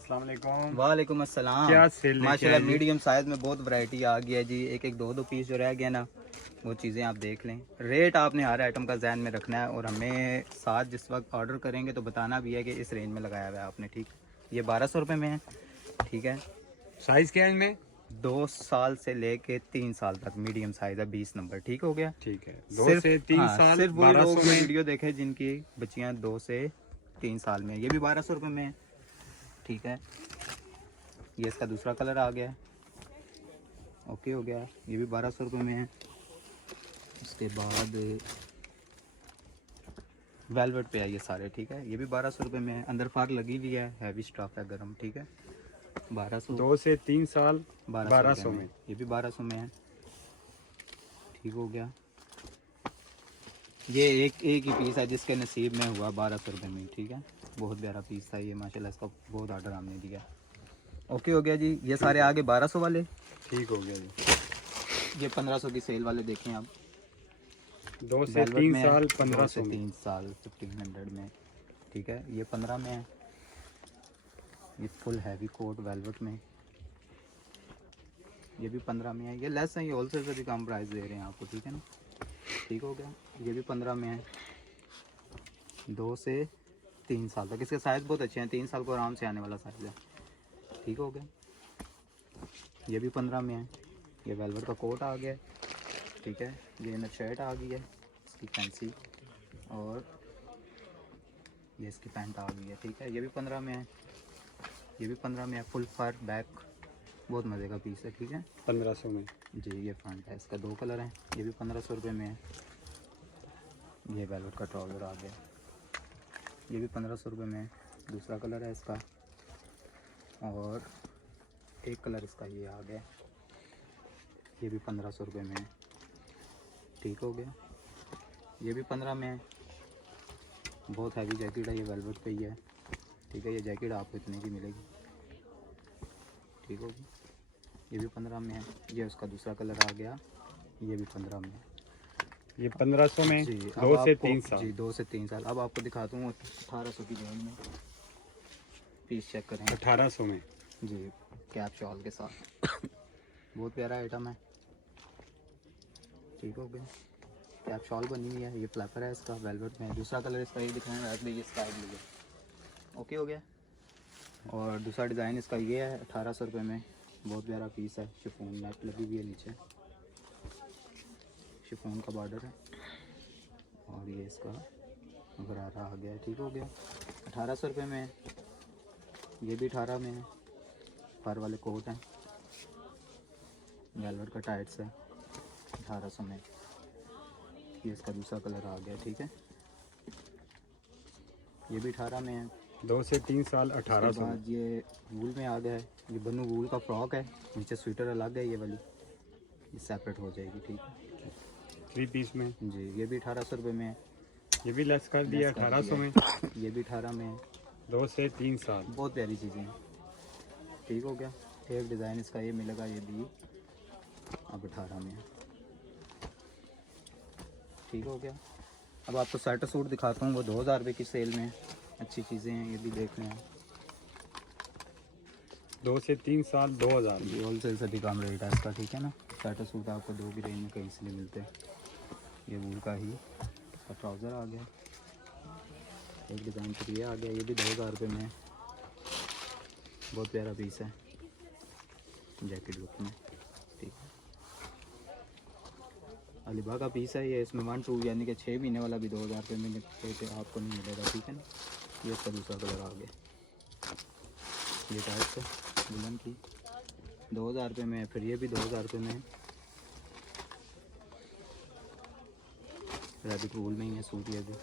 अस्सलाम वालेकुम। वालेकुम अस्सलाम। क्या सेल माशाल्लाह मीडियम साइज में बहुत वैरायटी आ गया जी। एक एक दो पीस जो रह गया ना, वो चीज़ें आप देख लें। रेट आपने हर आइटम का ध्यान में रखना है और हमें साथ जिस वक्त ऑर्डर करेंगे तो बताना भी है कि इस रेंज में लगाया हुआ है आपने। ठीक, ये 1200 रुपये में है। ठीक है, साइज क्या है इनमें? 2 साल से लेके 3 साल तक मीडियम साइज है, 20 नंबर। ठीक हो गया। ठीक है, 2 से 3 साल सिर्फ वही लोग 1200 में। वीडियो देखे जिनकी बच्चियाँ 2 से 3 साल में। ये भी 1200 रुपये में है। ठीक है, ये इसका दूसरा कलर आ गया। ओके हो गया, ये भी 1200 रुपये में है। उसके बाद वेलवेट पे है ये सारे। ठीक है, ये भी 1200 रुपये में है। अंदर फार लगी हुई है, हैवी स्टफ है गर्म। ठीक है, 1200। 2 से 3 साल 1200 में। ये भी 1200 में है। ठीक हो गया, ये एक ही पीस है जिसके नसीब में हुआ 1200 रुपये में। ठीक है, बहुत प्यारा पीस था ये माशाल्लाह, इसका बहुत ऑर्डर हमने दिया। ओके हो गया जी। ये सारे आगे 1200 वाले। ठीक हो गया जी। ये 1500 की सेल वाले देखें आप। 2 से 3 साल 2 से 1500 में। 3 साल 1500 में। ठीक है, ये 15 में है। ये फुल हैवी कोट वेलवेट में, ये भी 15 में है। ये लेस है, ये होलसेल से भी कम प्राइस दे रहे हैं आपको। ठीक है ना, ठीक हो गया। ये भी 15 में है। 2 से 3 साल तक इसके साइज़ बहुत अच्छे हैं। 3 साल को आराम से आने वाला साइज़ है। ठीक हो गया, ये भी 15 में है। ये वेलवेट का कोट आ गया। ठीक है, ये इनर शर्ट आ गई है इसकी फैंसी, और ये इसकी पैंट आ गई है। ठीक है, ये भी 15 में है। ये भी 15 में है। फुल फर बैक, बहुत मज़े का पीस है। ठीक है, 1500 में जी। ये फ्रंट है, इसका 2 कलर हैं। ये भी 1500 रुपये में है। ये वेलवेट का ट्राउज़र आ गया, ये भी 1500 रुपये में है। दूसरा कलर है इसका, और एक कलर इसका ये आ गया, ये भी 1500 रुपये में है। ठीक हो गया, ये भी 15 में है। बहुत हैवी जैकेट है, ये वेलवेट पे ही है। ठीक है, ये जैकेट आपको इतने की मिलेगी। ठीक होगी, ये भी 15 में है। ये उसका दूसरा कलर आ गया, ये भी 15 में है। ये 1500 में जी। 2 से 3 साल। जी, 2 से 3 साल। अब आपको दिखाता हूँ 1800 की रेंज में। पीस चेक करें 1800 में जी, कैप शॉल के साथ। बहुत प्यारा आइटम है। ठीक हो गया, कैप शॉल बनी हुई है। ये फ्लैपर है इसका, वेलवेट में। दूसरा कलर इसका ये दिखाएं रात में, ये स्काई ब्लू है। ओके हो गया, और दूसरा डिज़ाइन इसका ये है 1800 रुपये में। बहुत प्यारा पीस है। शिफॉन नेट लगी हुई है नीचे, शिफॉन का बॉर्डर है, और ये इसका गरारा आ गया है। ठीक हो गया, 1800 रुपये में है। ये भी 18 में है। फर वाले कोट हैं, वेलवेट का टाइट्स है, 1800 में। ये इसका दूसरा कलर आ गया। ठीक है, ये भी 18 में है। 2 से 3 साल उसके 1800 में। बाद ये वूल में आ गया है। ये बनू वूल का फ्रॉक है, नीचे स्वेटर अलग है। ये वाली ये सेपरेट हो जाएगी। ठीक है 3 पीस में। जी। ये भी 1800 रुपये में है। ये भी लेस कर दिया लेस कर 1800 में। दिया। ये भी 18 में है। 2 से 3 साल। बहुत प्यारी चीज़ें हैं। ठीक हो गया, एक डिज़ाइन इसका ये मिलेगा, ये भी अब 18 में है। ठीक हो गया, अब आपको स्वेटर सूट दिखाता हूँ, वो 2000 रुपये की सेल में है। अच्छी चीज़ें हैं, ये भी देख लें आप। 2 से 3 साल 2000 ये होलसेल से भी कम रेट है इसका। ठीक है ना, स्वेटर सूट आपको 2 की रेंज में कहीं से नहीं मिलते। ये वूल का ही इसका ट्राउज़र आ गया। एक डिज़ाइन पर ये आ गया, ये भी 2000 रुपये में है। बहुत प्यारा पीस है, जैकेट लुक में। ठीक है, अलीबा का पीस है ये। इसमें 1 2 यानी कि 6 महीने वाला भी 2000 रुपये में आपको नहीं मिलेगा। ठीक है ना, ये इसका दूसरा कलर आ गया। ये टाइप है बुलन की, 2000 रुपये में है। फिर ये भी 2000 रुपये में है। रैबिट वूल में ही है सूट ये भी।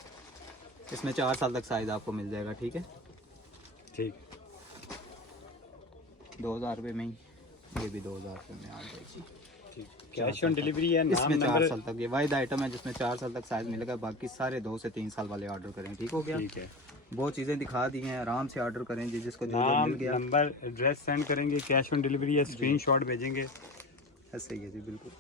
इसमें 4 साल तक साइज़ आपको मिल जाएगा। ठीक है, ठीक। 2000 रुपये में ही। ये भी 2000 रुपये में आ जाएगी। कैश ऑन डिलीवरी है। नाम इसमें 4 नंबर। साल तक, ये वाहिद आइटम है जिसमें 4 साल तक साइज़ मिलेगा। बाकी सारे 2 से 3 साल वाले ऑर्डर करें। ठीक हो गया, ठीक है। बहुत चीज़ें दिखा दी हैं, आराम से ऑर्डर करें जी, जिसको जो नाम मिल गया। नंबर एड्रेस सेंड करेंगे, कैश ऑन डिलीवरी है, स्क्रीनशॉट भेजेंगे। ऐसे ही है जी, बिल्कुल।